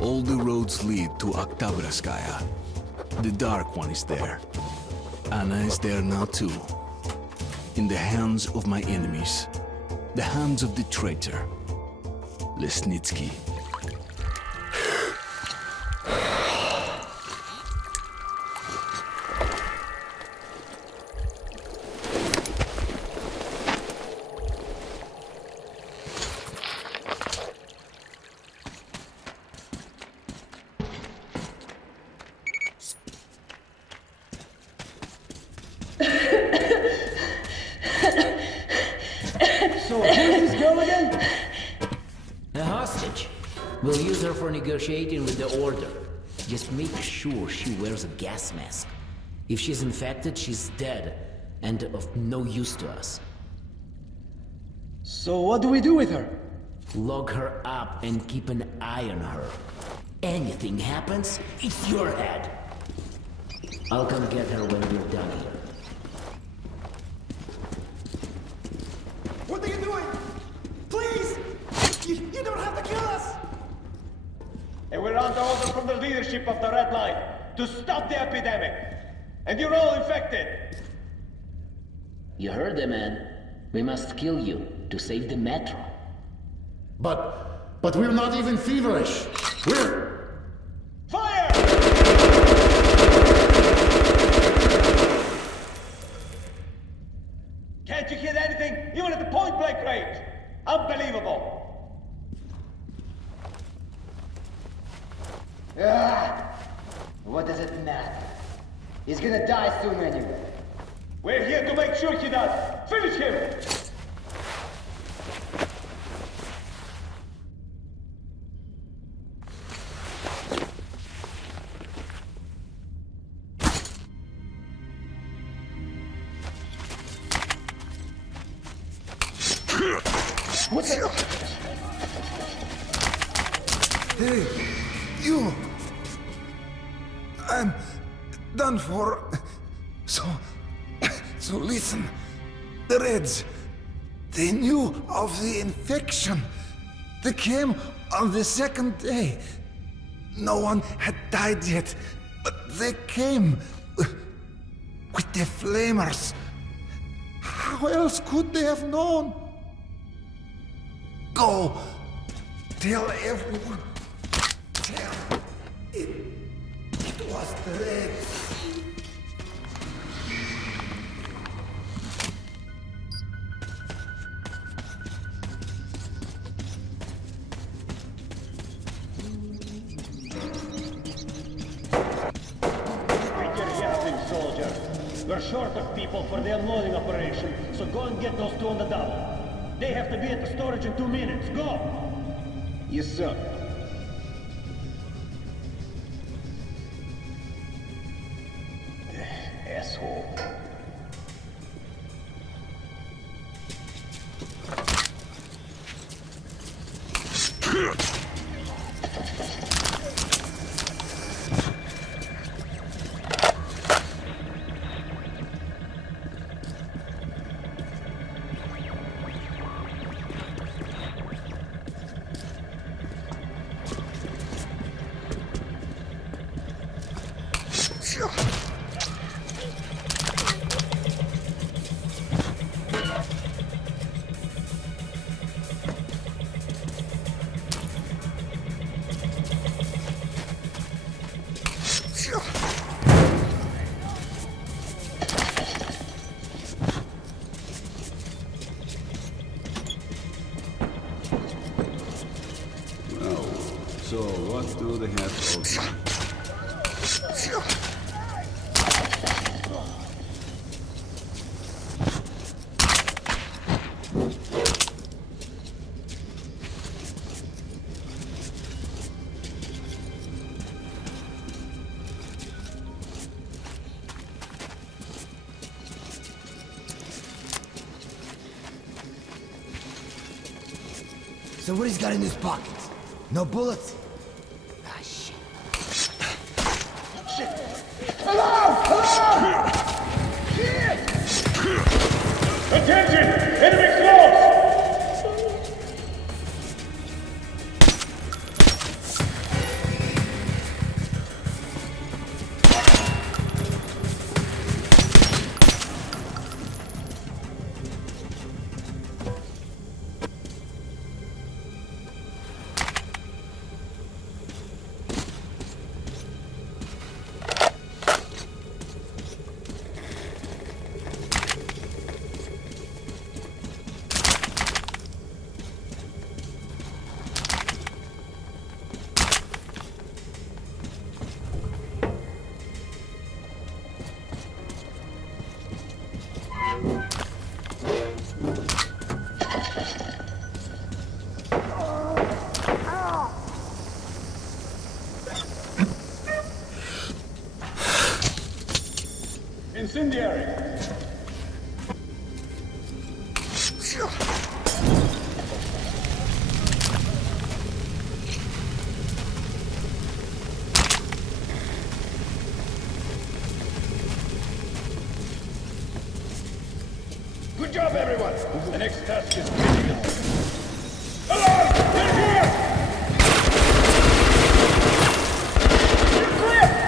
All the roads lead to Oktabraskaya. The Dark One is there. Anna is there now too. In the hands of my enemies. The hands of the traitor. Lesnitsky. So, who's this girl again? A hostage. We'll use her for negotiating with the Order. Just make sure she wears a gas mask. If she's infected, she's dead, and of no use to us. So what do we do with her? Lock her up and keep an eye on her. Anything happens, it's your head. I'll come get her when we're done here. What are you doing? Please! You don't have to kill us! And we're under order from the leadership of the Red Line to stop the epidemic. And you're all infected. You heard the man. We must kill you to save the Metro. But we're not even feverish. We're... Fire! Can't you hit anything, even at the point-blank range? Unbelievable! What does it matter? He's gonna die soon anyway. We're here to make sure he does. Finish him! What the... Hey, you! I'm done for. So listen. The Reds, they knew of the infection. They came on the second day. No one had died yet, but they came with the flamers. How else could they have known? Go, tell everyone. Tell it was the Reds. Soldier. We're short of people for the unloading operation, so go and get those two on the double. They have to be at the storage in 2 minutes. Go! Yes, sir. Asshole. So, what do they have to offer? So what he's got in his pockets? No bullets? Ah, shit. Attention! Enemy close! Incendiary! Good job, everyone! The next task is critical. Alarm! They're here! Clear!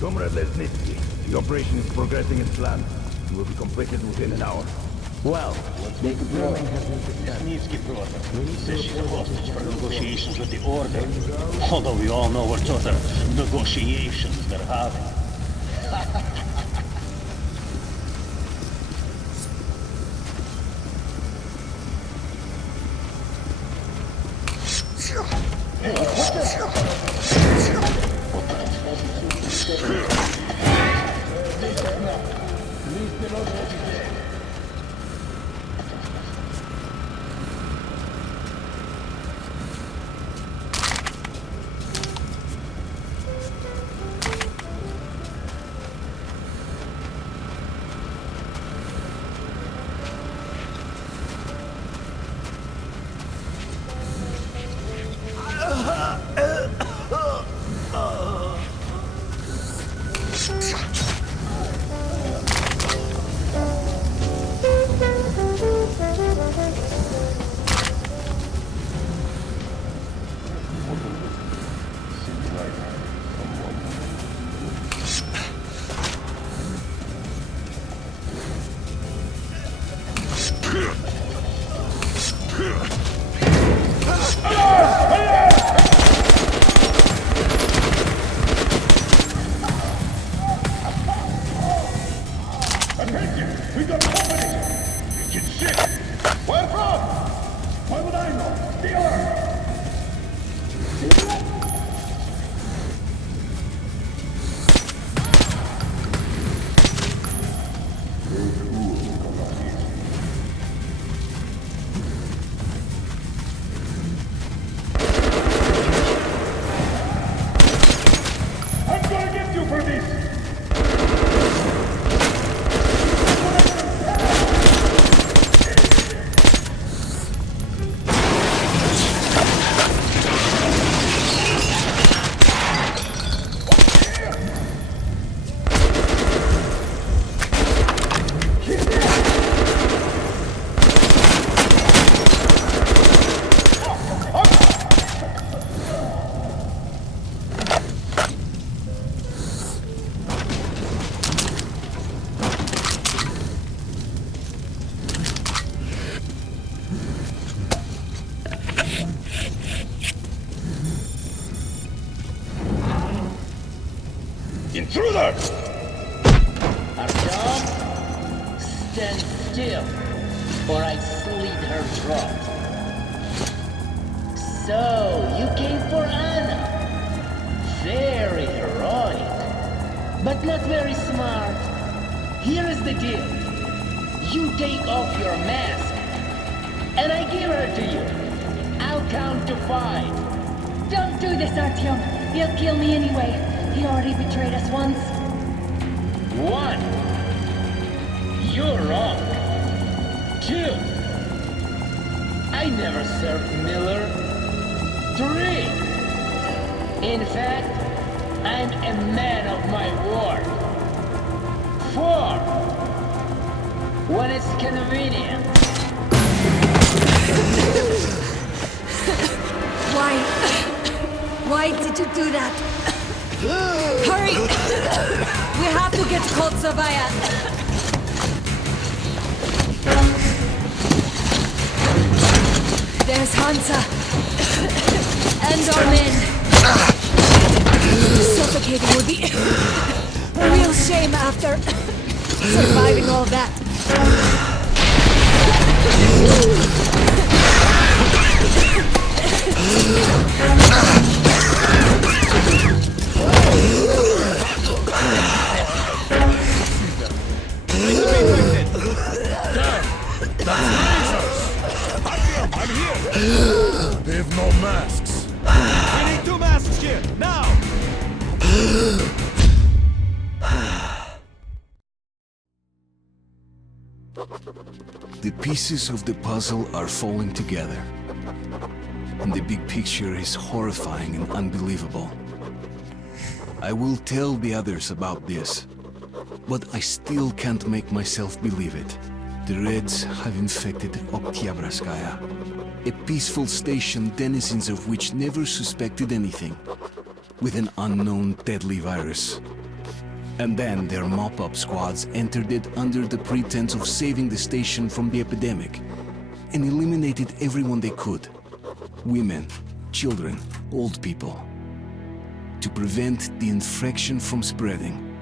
Comrade Lesnitsky, the operation is progressing as planned. It will be completed within an hour. Well, the German has been Lesnitsky brought her. Says she's a hostage for negotiations with the Order. Although we all know what other negotiations they're having. Intruder! Artyom, stand still, or I slit her throat. So, you came for Anna. Very heroic, but not very smart. Here is the deal. You take off your mask, and I give her to you. I'll count to 5. Don't do this, Artyom. He'll kill me anyway. He already betrayed us once. 1. You're wrong. 2. I never served Miller. 3. In fact, I'm a man of my word. 4. When it's convenient. Why did you do that? Hurry! We have to get Kotsavaya. There's Hansa. And our men. Suffocating would be a real shame after surviving all that. They have no masks. We need 2 masks here, now! The pieces of the puzzle are falling together. And the big picture is horrifying and unbelievable. I will tell the others about this, but I still can't make myself believe it. The Reds have infected Oktyabrskaya, a peaceful station denizens of which never suspected anything, with an unknown deadly virus. And then their mop-up squads entered it under the pretense of saving the station from the epidemic, and eliminated everyone they could. Women, children, old people. To prevent the infection from spreading.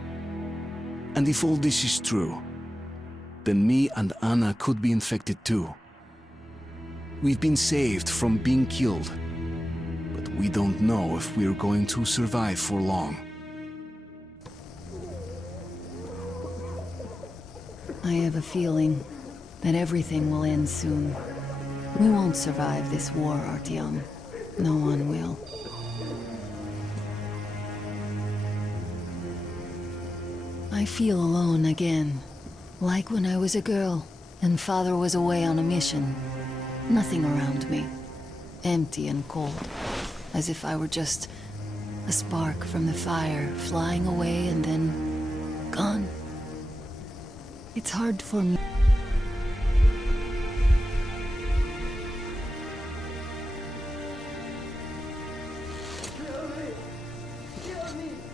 And if all this is true, then me and Anna could be infected too. We've been saved from being killed, but we don't know if we're going to survive for long. I have a feeling that everything will end soon. We won't survive this war, Artyom. No one will. I feel alone again. Like when I was a girl, and Father was away on a mission. Nothing around me. Empty and cold. As if I were just a spark from the fire, flying away and then gone. It's hard for me.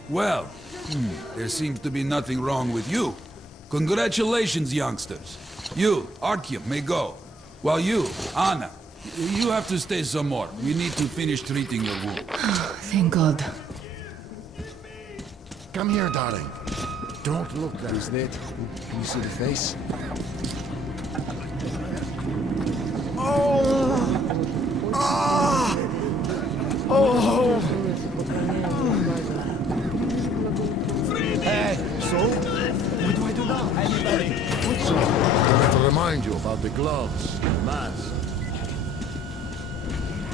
Well, there seems to be nothing wrong with you. Congratulations, youngsters. You, Artyom, may go. While you, Anna, you have to stay some more. We need to finish treating your wound. Thank God. Come here, darling. Don't look that. Who's that? Can you see the face? Oh! Ah! Oh! Hey, so? What do I do now? So, I have to remind you about the gloves, the mask.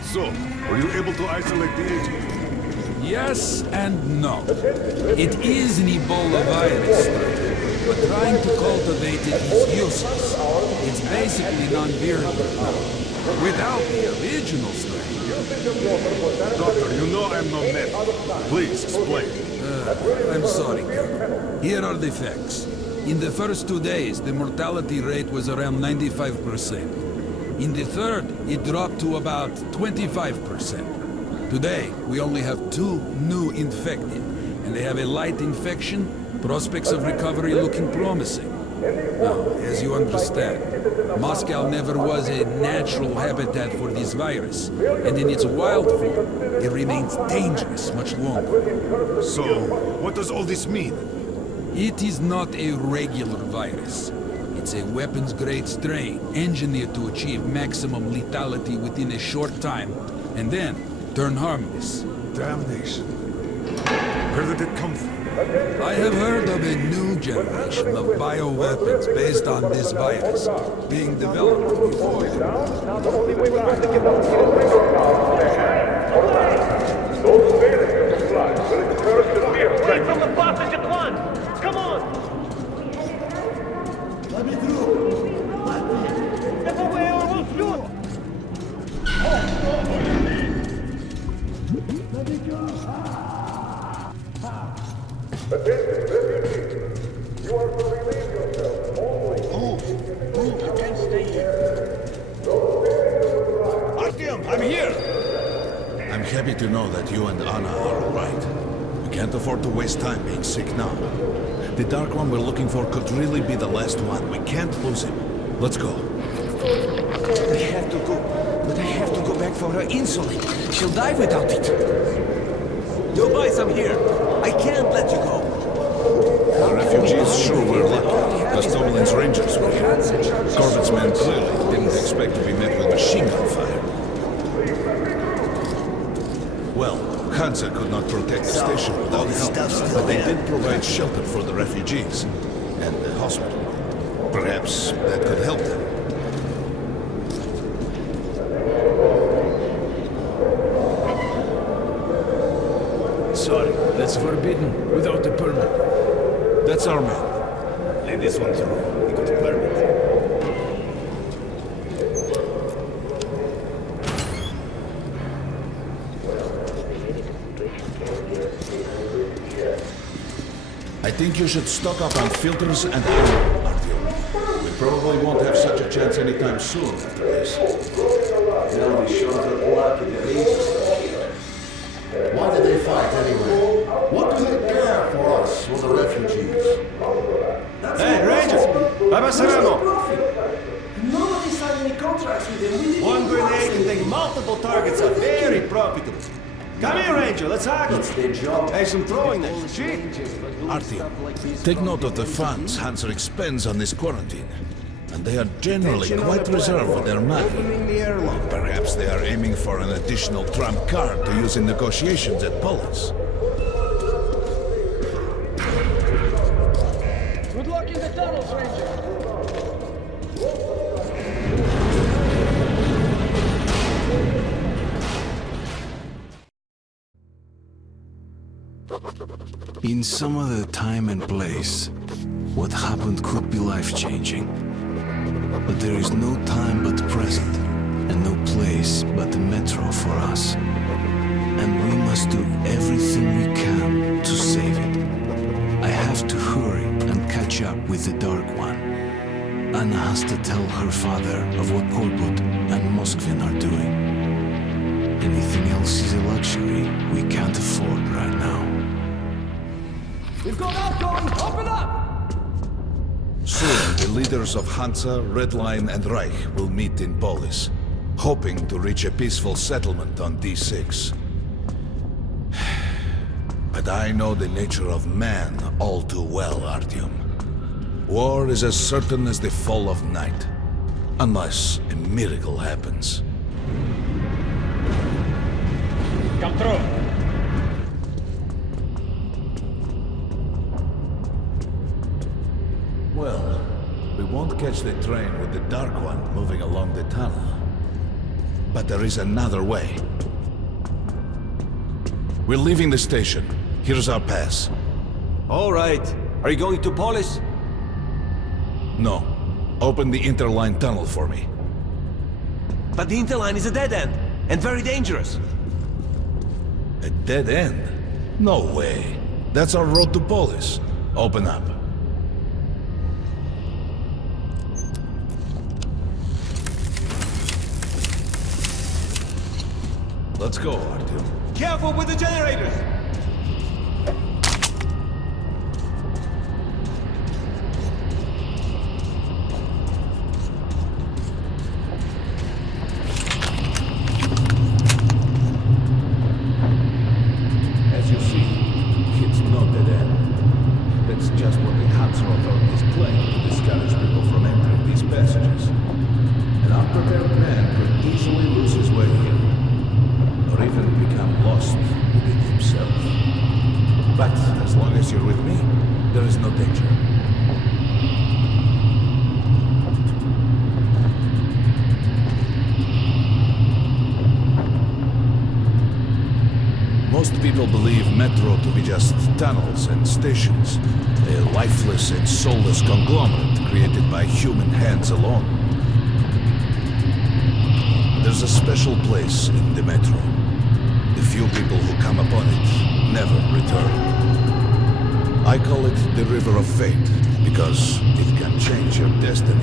So, were you able to isolate the agent? Yes and no. It is an Ebola virus, but trying to cultivate it is useless. It's basically non-virulent. Without the original strain. Doctor, you know I'm not med. Please, explain. I'm sorry, Colonel. Here are the facts. In the first 2 days, the mortality rate was around 95%. In the third, it dropped to about 25%. Today, we only have 2 new infected, and they have a light infection, prospects of recovery looking promising. Now, as you understand, Moscow never was a natural habitat for this virus, and in its wild form, it remains dangerous much longer. So, what does all this mean? It is not a regular virus. It's a weapons-grade strain, engineered to achieve maximum lethality within a short time, and then turn harmless. Damnation. Where did it come from? I have heard of a new generation of bioweapons based on this virus, being developed before you. Wait from the passage at once! Come on! Let me through! Step away or we'll shoot! Move, you can't stay here. Artyom, I'm here! I'm happy to know that you and Anna are all right. We can't afford to waste time being sick now. The Dark One we're looking for could really be the last one. We can't lose him. Let's go. I have to go, but I have to go back for her insulin. She'll die without it. You boys, I'm here. I can't let you go. The refugees sure were lucky. The Stonelands Rangers were here. Corbett's men clearly didn't expect to be met with machine gun fire. Well, Hansa could not protect the station without help, but they did provide shelter for the refugees and the hospital. Perhaps that could help them. Sorry, that's forbidden without a permit. That's our man. Leave this one through. He got a permit. I think you should stock up on filters and ammo, Artyom. We probably won't have such a chance anytime soon after this. They'll be short of luck in the regions. Why did they fight anyway? What do they care for us or the refugees? Hey, Rangers! Baba Serrano! Nobody signed any contracts with them. One grenade can take multiple targets are very profitable. Come here, Ranger, let's haggle. It's their job. Hey, some throwing knives. Cheap. Artyom, take note of the funds Hansa expends on this quarantine. And they are generally quite reserved with their money. Perhaps they are aiming for an additional trump card to use in negotiations at Polis. Good luck in the tunnels, Ranger. In some other time and place, what happened could be life-changing. But there is no time but present, and no place but the Metro for us. And we must do everything we can to save it. I have to hurry and catch up with the Dark One. Anna has to tell her father of what Korbut and Moskvin are doing. Anything else is a luxury we can't afford right now. We've got outgoing! Open up! Soon, the leaders of Hansa, Red Line, and Reich will meet in Polis, hoping to reach a peaceful settlement on D6. But I know the nature of man all too well, Artyom. War is as certain as the fall of night, unless a miracle happens. Come through. Well, we won't catch the train with the Dark One moving along the tunnel. But there is another way. We're leaving the station. Here's our pass. All right. Are you going to Polis? No. Open the interline tunnel for me. But the interline is a dead end, and very dangerous. A dead end? No way. That's our road to Polis. Open up. Let's go, Artyom. Careful with the generators! as you're with me, there is no danger. Most people believe Metro to be just tunnels and stations, a lifeless and soulless conglomerate created by human hands alone. There's a special place in the Metro. The few people who come upon it never return. I call it the River of Fate because it can change your destiny,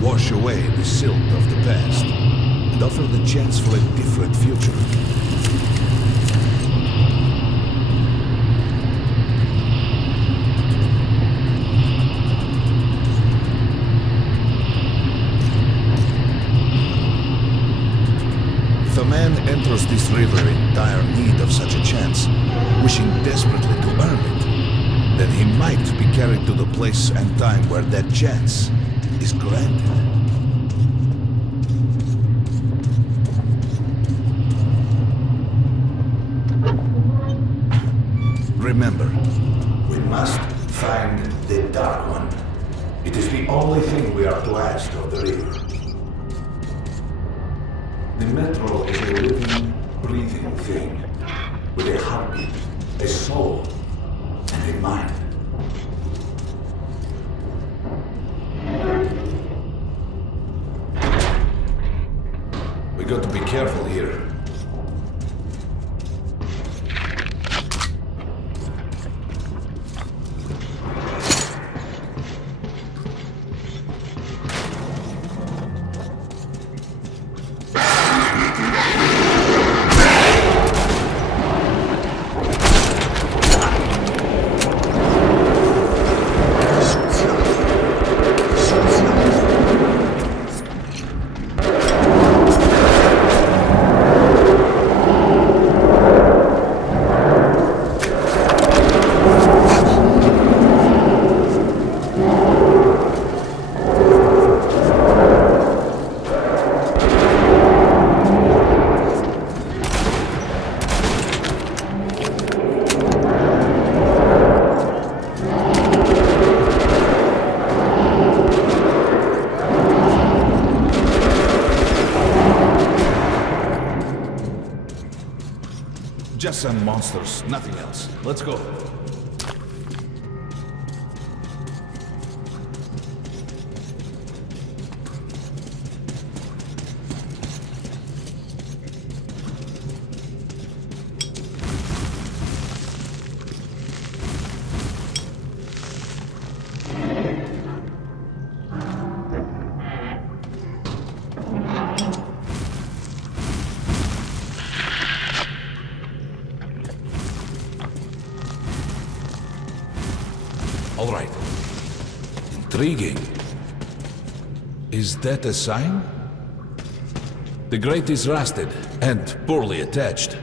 wash away the silt of the past, and offer the chance for a different future. If a man enters this river in dire need of such a chance, wishing desperately to earn it, then he might be carried to the place and time where that chance is granted. Remember, we must find the Dark One. It is the only thing we are to ask of the river. The Metro is a living, breathing thing, with a heartbeat, a soul, and a mind. We got to be careful here. Just some monsters, nothing else. Let's go. All right. Intriguing. Is that a sign? The grate is rusted and poorly attached.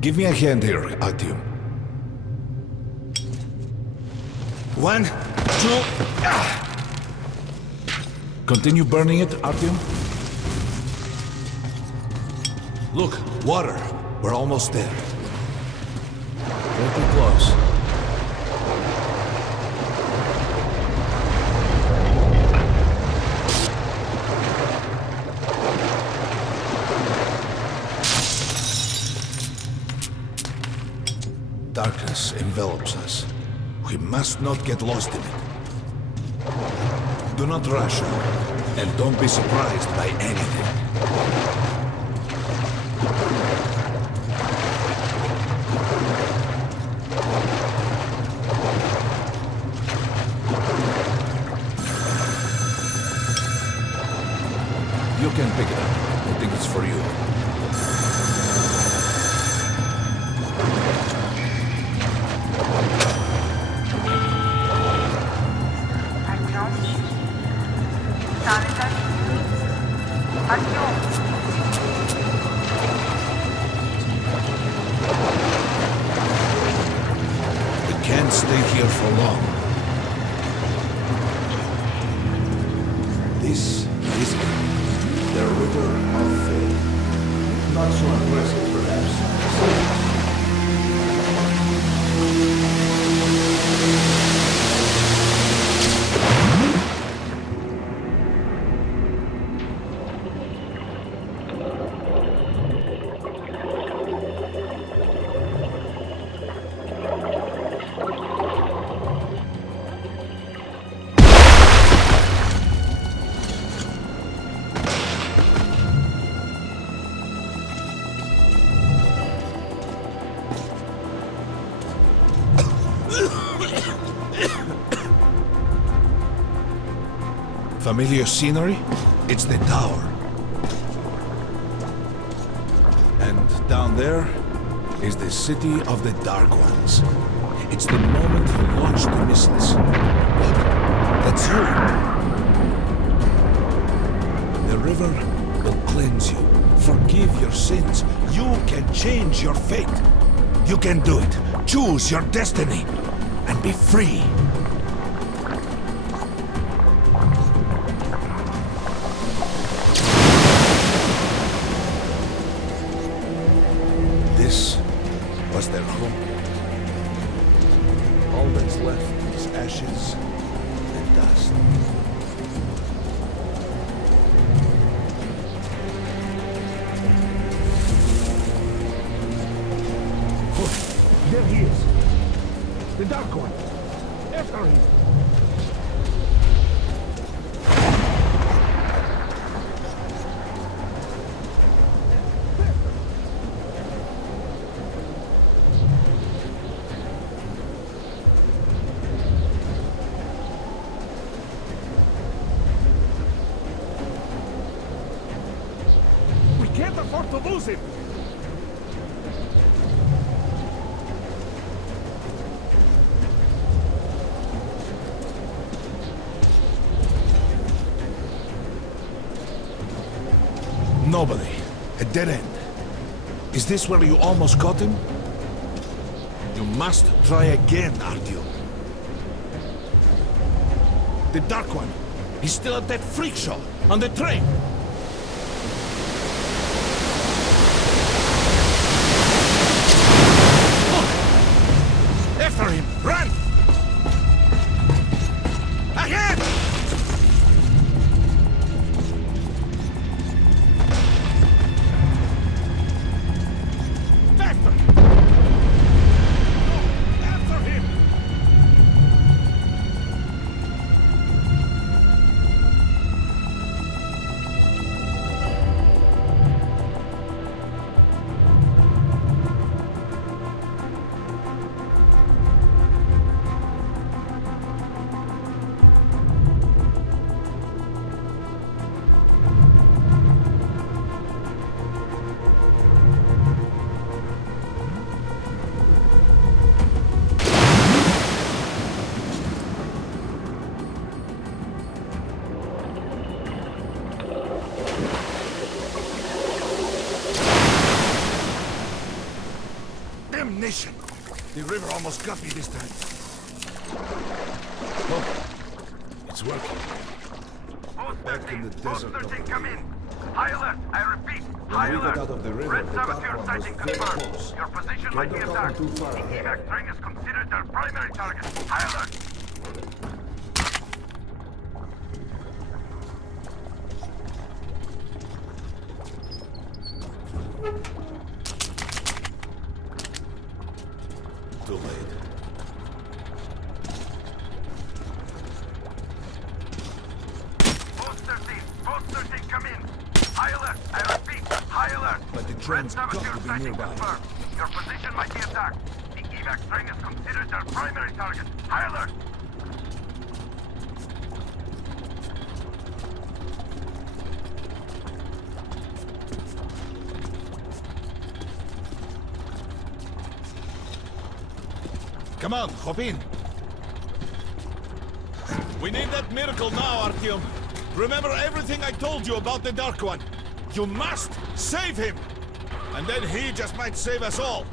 Give me a hand here, Artyom. 1, 2... Continue burning it, Artyom. Look, water. We're almost there. Pretty close. Darkness envelops us. We must not get lost in it. Do not rush now, and don't be surprised by anything. You can pick it up. I think it's for you. We can't stay here for long. This is it. The River of Fate. Not so impressive, perhaps. Familiar scenery? It's the tower. And down there is the city of the Dark Ones. It's the moment you launch the missiles. Look, that's you. The river will cleanse you, forgive your sins. You can change your fate. You can do it. Choose your destiny and be free. This was their home. All that's left is ashes and dust. Oh, there he is. The Dark One. After him. Can't afford to lose him! Nobody. A dead end. Is this where you almost caught him? You must try again, Artyom. The Dark One. He's still at that freak show, on the train. After him! Run! Ahead! Faster! After him! Damnation! The river almost got me this time. Oh, it's working. Back in the desert. Come in! High alert! I repeat, high alert! When we got out of the river, Red the Dark saboteur One was sighting very confirmed. close. Your position might be Don't attacked. go too far The ahead. evac train is considered their primary target. High alert! Too late. Post 13, come in! High alert! I repeat, high alert! But the train's got to be nearby. Confirmed. Your position might be attacked. The evac train is considered their primary target. High alert! Come on, hop in. We need that miracle now, Artyom. Remember everything I told you about the Dark One. You must save him. And then he just might save us all.